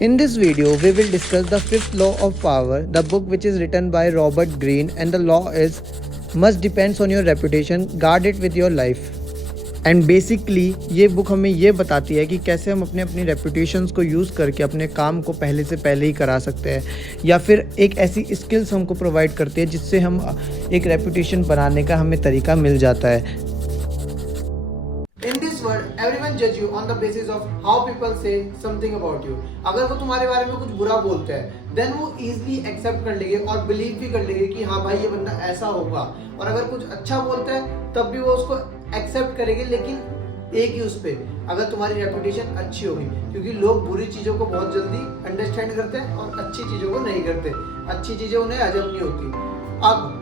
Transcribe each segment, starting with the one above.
In this video, we will discuss the fifth law of power, the book which is written by Robert Greene, and the law is must depends on your reputation, guard it with your life. And basically ये book हमें ये बताती है कि कैसे हम अपने अपनी रेपुटेशंस को यूज़ करके अपने काम को पहले से पहले ही करा सकते हैं, या फिर एक ऐसी स्किल्स हमको प्रोवाइड करती है जिससे हम एक रेपुटेशन बनाने का हमें तरीका मिल जाता है. In this world, everyone judge you on the basis of how people say something about you. अगर वो तुम्हारे बारे में कुछ बुरा बोलते हैं, then वो easily accept कर लेंगे और believe भी कर लेंगे कि हाँ भाई ये बंदा ऐसा होगा. और अगर कुछ अच्छा बोलता है, तब भी वो उसको accept करेंगे, लेकिन एक ही उस पे, अगर तुम्हारी रेपुटेशन अच्छी होगी. क्योंकि लोग बुरी चीजों को बहुत जल्दी अंडरस्टैंड करते हैं और अच्छी चीजों को नहीं करते. अच्छी चीजें उन्हें हजम नहीं होती.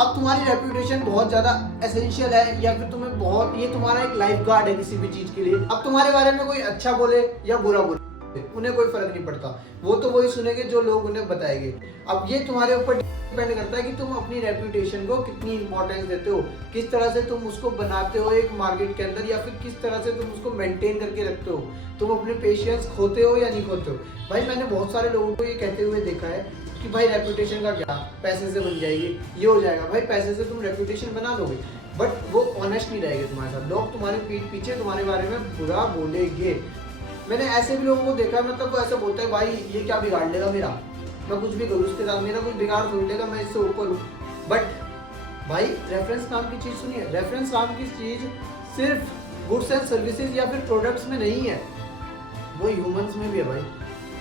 अब तुम्हारी रेपुटेशन बहुत ज्यादा एसेंशियल है, या फिर तुम्हें बहुत, ये तुम्हारा एक लाइफ गार्ड है किसी भी चीज के लिए. अब तुम्हारे बारे में कोई अच्छा बोले या बुरा बोले, उन्हें कोई फर्क नहीं पड़ता. वो तो वही सुनेंगे जो लोग उन्हें बताएंगे. अब ये तुम्हारे ऊपर डिपेंड करता है कि तुम अपनी रेपुटेशन को कितनी इंपॉर्टेंस देते हो, किस तरह से तुम उसको बनाते हो एक मार्केट के अंदर, या फिर किस तरह से तुम उसको मेंटेन करके रखते हो. तुम अपने पेशेंस खोते हो या नहीं खोते हो. भाई मैंने बहुत सारे लोगों को ये कहते हुए देखा है कि भाई रेपुटेशन का क्या, पैसे से बन जाएगी, ये हो जाएगा. भाई पैसे से तुम रेपुटेशन बना दोगे, बट वो ऑनेस्ट नहीं रहेंगे तुम्हारे साथ. लोग तुम्हारे पीठ पीछे तुम्हारे बारे में बुरा बोलेंगे. मैंने ऐसे भी लोगों को देखा, मतलब वो ऐसा बोलता है भाई ये क्या बिगाड़ लेगा मेरा, मैं कुछ भी करूँ उसके साथ, मेरा कुछ बिगाड़ थोड़ी लेगा, मैं इससे ऊपर हूँ. बट भाई रेफरेंस नाम की चीज़ सुनिए. रेफरेंस नाम की चीज़ सिर्फ गुड्स एंड सर्विसेज या फिर प्रोडक्ट्स में नहीं है, वो ह्यूमंस में भी है. भाई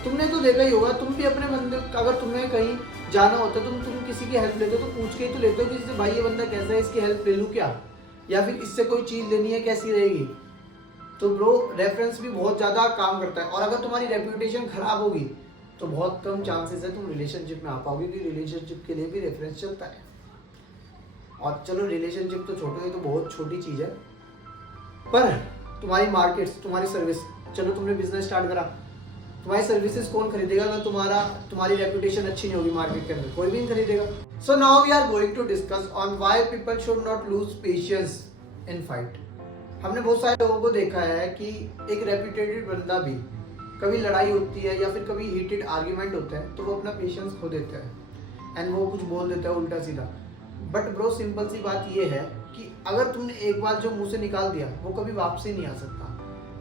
तुमने तो देखा ही होगा, तुम भी अपने बंदे, अगर तुम्हें कहीं जाना होता है, तुम किसी की हेल्प लेते हो तो पूछ के ही तो लेते हो कि इससे भाई ये बंदा कैसा है, इसकी हेल्प ले लूँ क्या, या फिर इससे कोई चीज़ लेनी है कैसी रहेगी. तो ब्रो रेफरेंस भी बहुत ज़्यादा काम करता है. और अगर तुम्हारी रेपुटेशन खराब होगी तो बहुत कम चांसेस है तुम रिलेशनशिप में आ पाओगे, क्योंकि रिलेशनशिप के लिए भी रेफरेंस चलता है. और चलो रिलेशनशिप तो छोटे, ये तो बहुत छोटी चीज़ है, पर तुम्हारी मार्केट्स, तुम्हारी सर्विस, चलो तुमने बिजनेस स्टार्ट करा, तुम्हारी सर्विसेज कौन खरीदेगा अगर तुम्हारी रेपुटेशन अच्छी नहीं होगी मार्केट के अंदर, कोई भी नहीं खरीदेगा. So now we are going to discuss on why people should not lose patience in fight. हमने बहुत सारे लोगों को देखा है कि एक रेपुटेटेड बंदा भी, कभी लड़ाई होती है या फिर कभी हीटेड आर्ग्यूमेंट होता है तो वो अपना पेशेंस खो देता है एंड वो कुछ बोल देता है उल्टा सीधा. बट ब्रो सिंपल सी बात ये है कि अगर तुमने एक बार जो मुंह से निकाल दिया वो कभी वापसी नहीं आ सकता.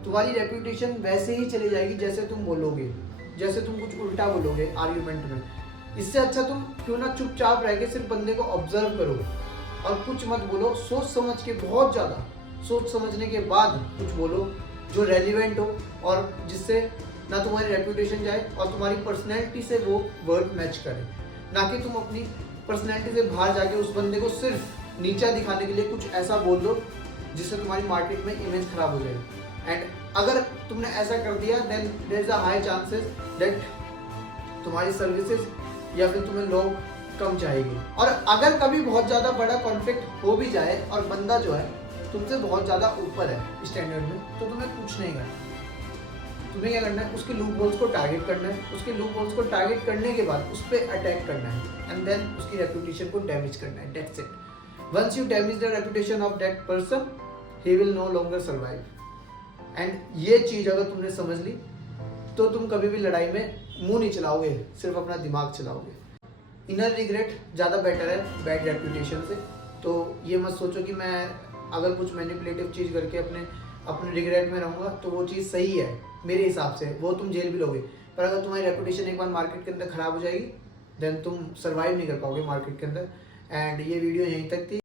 तुम्हारी रेपुटेशन वैसे ही चली जाएगी जैसे तुम बोलोगे, जैसे तुम कुछ उल्टा बोलोगे आर्ग्यूमेंट में. इससे अच्छा तुम क्यों ना चुपचाप रह के सिर्फ बंदे को ऑब्जर्व करो और कुछ मत बोलो. सोच समझ के, बहुत ज़्यादा सोच समझने के बाद कुछ बोलो जो रेलिवेंट हो और जिससे ना तुम्हारी रेपुटेशन जाए और तुम्हारी पर्सनैलिटी से वो वर्ड मैच करे. ना कि तुम अपनी पर्सनैलिटी से बाहर जाके उस बंदे को सिर्फ नीचा दिखाने के लिए कुछ ऐसा बोल दो जिससे तुम्हारी मार्केट में इमेज खराब हो जाए. एंड अगर तुमने ऐसा कर दिया then there is a high chances that तुम्हारी सर्विसेज या फिर तुम्हें लोग कम चाहेंगे. और अगर कभी बहुत ज़्यादा बड़ा कॉन्फ्लिक्ट हो भी जाए और बंदा जो है तुमसे बहुत ज़्यादा ऊपर है स्टैंडर्ड में, तो तुम्हें कुछ नहीं करना. तुम्हें क्या करना है, उसके लूप होल्स को टारगेट करना है. उसके लूप होल्स को टारगेट करने के बाद उस पर अटैक करना है एंड देन उसकी रेपुटेशन को डैमेज करना है. That's it. Once you damage the reputation of that person, he will no longer survive. And ये चीज़ अगर तुमने समझ ली तो तुम कभी भी लड़ाई में मुंह नहीं चलाओगे, सिर्फ अपना दिमाग चलाओगे. इनर रिग्रेट ज़्यादा बेटर है बैड रेपुटेशन से. तो ये मत सोचो कि मैं अगर कुछ मैनिपुलेटिव चीज़ करके अपने रिग्रेट में रहूँगा तो वो चीज़ सही है मेरे हिसाब से, वो तुम जेल भी लोगे. पर अगर तुम्हारी रेपुटेशन एक बार मार्केट के अंदर ख़राब हो जाएगी देन तुम सर्वाइव नहीं कर पाओगे मार्केट के अंदर. एंड ये वीडियो यहीं तक थी.